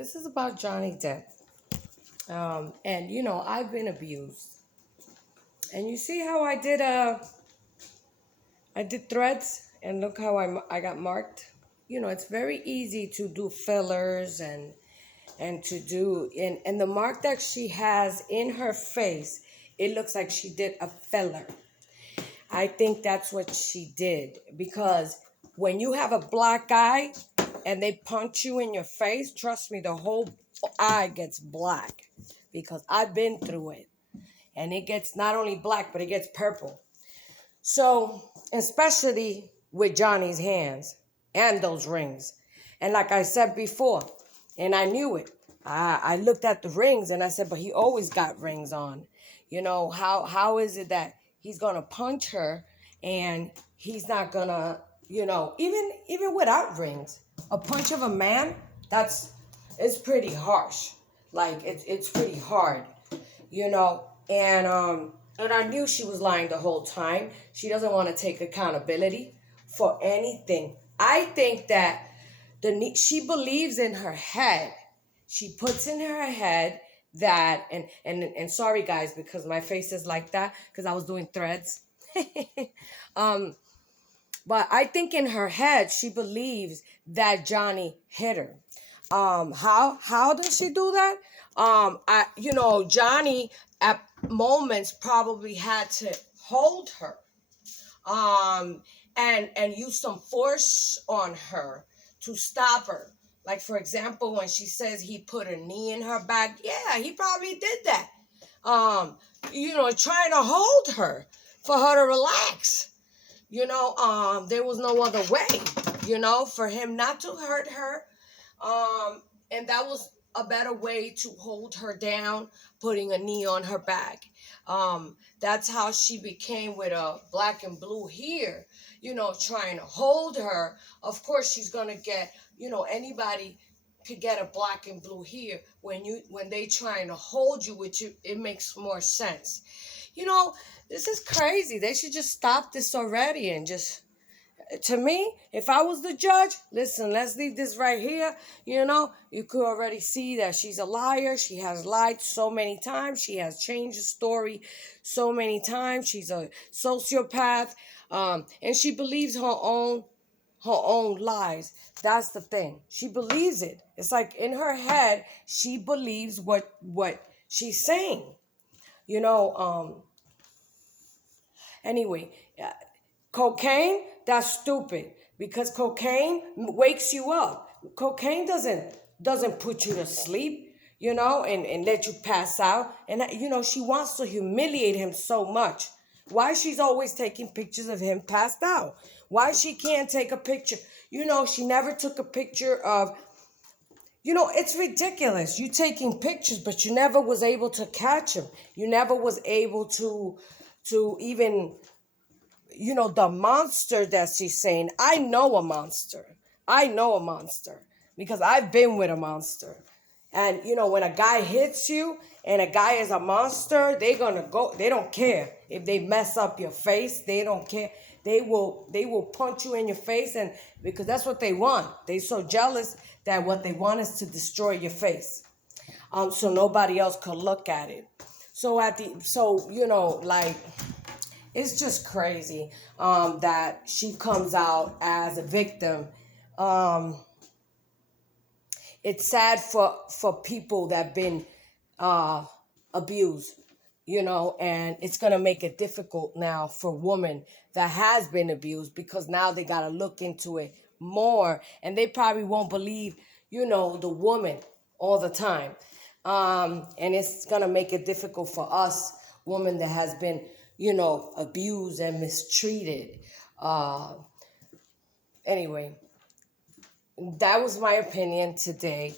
this is about Johnny Depp. And I've been abused. And you see how I did threads and look how I got marked. It's very easy to do fillers and to do and the mark that she has in her face, it looks like she did a filler. I think that's what she did, because when you have a black eye and they punch you in your face, trust me, the whole eye gets black, because I've been through it. And it gets not only black, but it gets purple. So, especially with Johnny's hands and those rings. And like I said before, and I knew it, I looked at the rings and I said, but he always got rings on. How is it that he's going to punch her and he's not going to, even without rings, a punch of a man, it's pretty harsh. Like, it's pretty hard, and I knew she was lying the whole time. She doesn't want to take accountability for anything. I think that she believes in her head. She puts in her head that, and sorry guys, because my face is like that, because I was doing threads. But I think in her head, she believes that Johnny hit her. How does she do that? Johnny at moments probably had to hold her, and use some force on her to stop her. Like, for example, when she says he put a knee in her back, yeah, he probably did that. Trying to hold her for her to relax. There was no other way, for him not to hurt her. And that was a better way to hold her down, putting a knee on her back. That's how she became with a black and blue here, trying to hold her. Of course, she's going to get, anybody could get a black and blue here. When they trying to hold you with you, it makes more sense. This is crazy. They should just stop this already and just, to me, if I was the judge, listen, let's leave this right here. You could already see that she's a liar. She has lied so many times. She has changed the story so many times. She's a sociopath, and she believes her own lies. That's the thing. She believes it. It's like in her head, she believes what she's saying. Anyway, cocaine, that's stupid, because cocaine wakes you up. Cocaine doesn't put you to sleep, and let you pass out. And, she wants to humiliate him so much. Why she's always taking pictures of him passed out? Why she can't take a picture? She never took a picture of, it's ridiculous. You taking pictures, but you never was able to catch him. You never was able to even, the monster that she's saying. I know a monster because I've been with a monster. And, when a guy hits you and a guy is a monster, they don't care if they mess up your face. They don't care. They will punch you in your face, and because that's what they want. They're so jealous that what they want is to destroy your face. So nobody else could look at it. It's just crazy that she comes out as a victim. It's sad for people that have been abused, and it's going to make it difficult now for women that has been abused, because now they got to look into it more, and they probably won't believe, the woman all the time. And it's going to make it difficult for us women that has been, abused and mistreated. Anyway, that was my opinion today.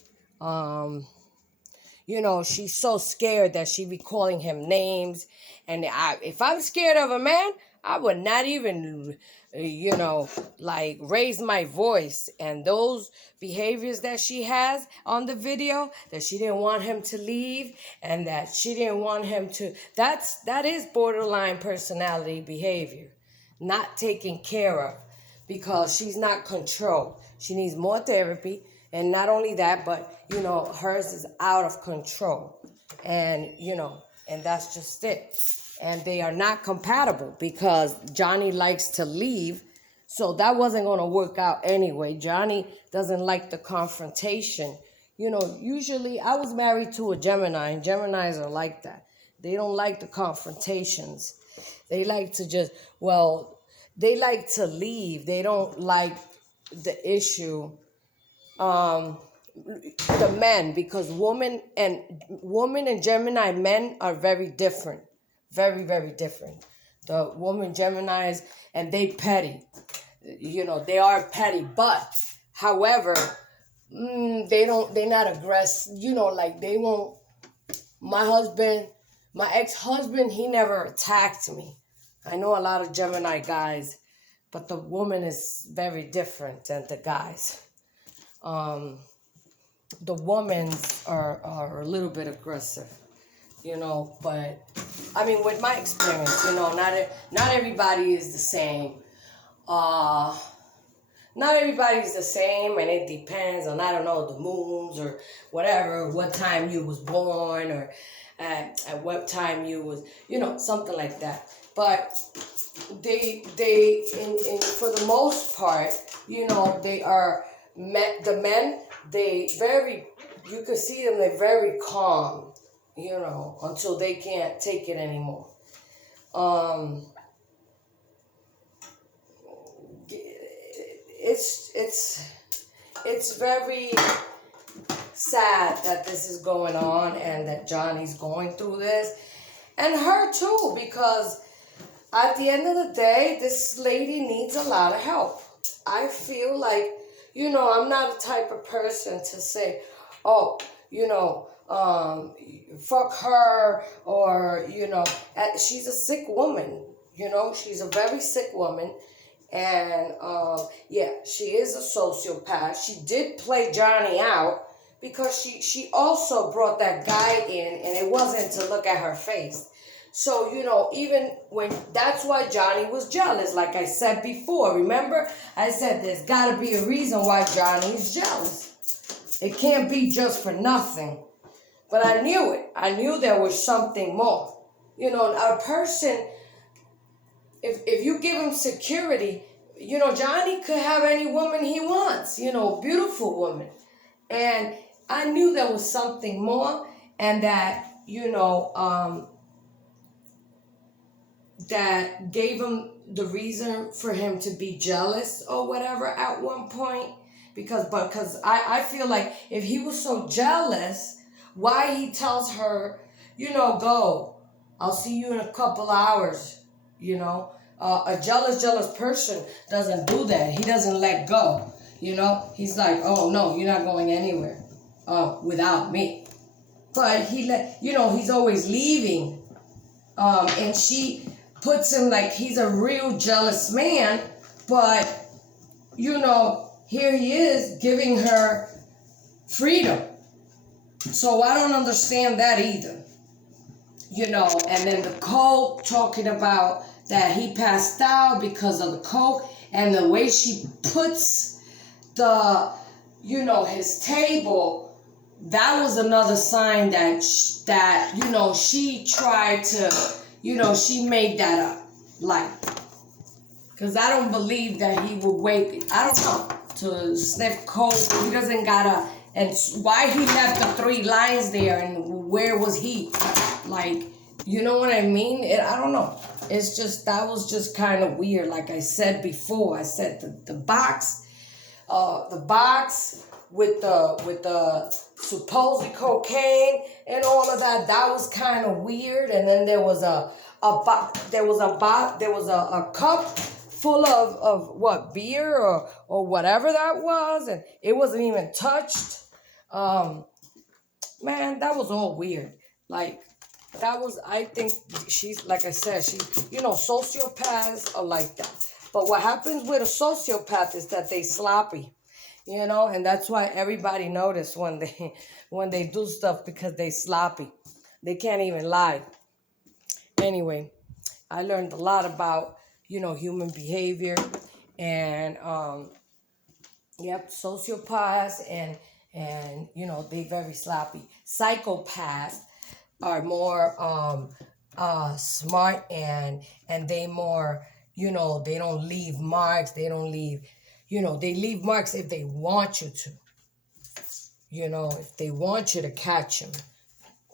She's so scared that she be calling him names. And if I'm scared of a man, I would not even, raise my voice. And those behaviors that she has on the video, that she didn't want him to leave and that she didn't want him to, that is borderline personality behavior, not taken care of, because she's not controlled. She needs more therapy, And not only that, but, hers is out of control. And, and that's just it. And they are not compatible because Johnny likes to leave. So that wasn't going to work out anyway. Johnny doesn't like the confrontation. Usually I was married to a Gemini, and Geminis are like that. They don't like the confrontations. They like to they like to leave. They don't like the issue. The men, because women and Gemini men are very different. Very, very different. The woman Geminis, and they petty. They are petty, but however, they're not aggressive. Like they won't. My ex-husband, he never attacked me. I know a lot of Gemini guys, but the woman is very different than the guys. The women are a little bit aggressive, but I mean, with my experience, not everybody is the same. Not everybody's the same, and it depends on, I don't know, the moons or whatever, what time you was born, or at what time you was, something like that. But they for the most part, they are the men. You can see them. They're very calm, until they can't take it anymore. It's very sad that this is going on and that Johnny's going through this, and her too, because at the end of the day, this lady needs a lot of help. I feel like, I'm not a type of person to say, oh, fuck her, or, she's a sick woman, she's a very sick woman. And, she is a sociopath. She did play Johnny out because she also brought that guy in, and it wasn't to look at her face. So, even that's why Johnny was jealous, like I said before. Remember, I said there's got to be a reason why Johnny is jealous. It can't be just for nothing. But I knew it. I knew there was something more. A person, if you give him security, Johnny could have any woman he wants, beautiful woman. And I knew there was something more, and that, that gave him the reason for him to be jealous or whatever at one point. Because I feel like if he was so jealous, why he tells her, go, I'll see you in a couple hours, A jealous person doesn't do that. He doesn't let go. He's like, oh no, you're not going anywhere without me. But he's always leaving. And she puts him like he's a real jealous man. But, here he is giving her freedom. So I don't understand that either. And then the coke, talking about that he passed out because of the coke, and the way she puts his table, that was another sign that she tried to, she made that up. Like, because I don't believe that he would wait, I don't know, to sniff coke. He doesn't gotta, and why he left the 3 lines there, and where was he? Like, you know what I mean? I don't know. It's just, that was just kind of weird. Like I said before, I said the box with the supposed cocaine and all of that, that was kind of weird. And then there was a cup full of what, beer or whatever that was, and it wasn't even touched. Man, that was all weird. Like, that was, I think she's, like I said, sociopaths are like that. But what happens with a sociopath is that they sloppy, and that's why everybody notice when they do stuff, because they sloppy. They can't even lie. Anyway, I learned a lot about, human behavior, and Yep, sociopaths and you know they very sloppy. Psychopaths are more smart and they more, you know, they don't leave marks. They don't leave, you know, they leave marks if they want you to. You know, if they want you to catch them.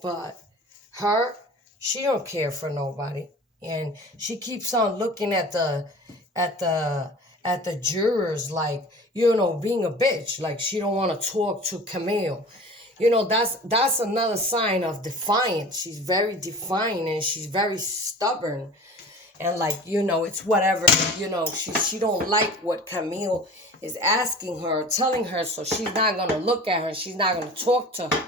But her, she don't care for nobody, and she keeps on looking at the at the jurors like, you know, being a bitch, like she don't want to talk to Camille. You know, that's another sign of defiance. She's very defiant and she's very stubborn, and like, you know, it's whatever, you know, she don't like what Camille is asking her, telling her, so she's not gonna look at her, she's not gonna talk to her.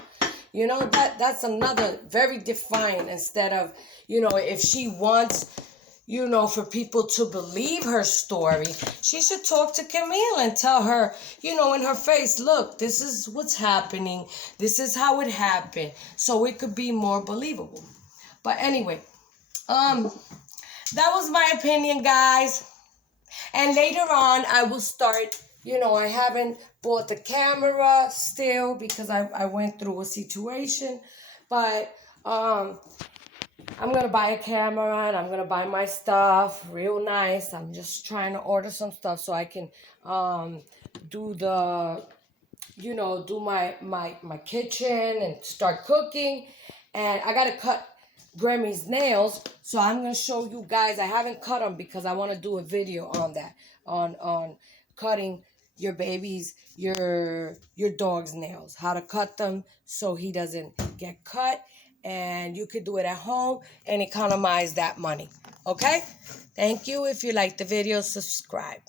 You know, that's another very defiant. Instead of, you know, if she wants, you know, for people to believe her story, she should talk to Camille and tell her, you know, in her face, look, this is what's happening, this is how it happened, so it could be more believable. But anyway, um that was my opinion, guys. And later on, I will start, you know, I haven't bought the camera still because I went through a situation. But I'm going to buy a camera and I'm going to buy my stuff real nice. I'm just trying to order some stuff so I can do the, you know, do my kitchen and start cooking. And I got to cut Grammy's nails, so I'm gonna show you guys. I haven't cut them because I want to do a video on that, on cutting your baby's, your dog's nails, how to cut them so he doesn't get cut, and you could do it at home and economize that money. Okay, thank you. If you like the video, subscribe.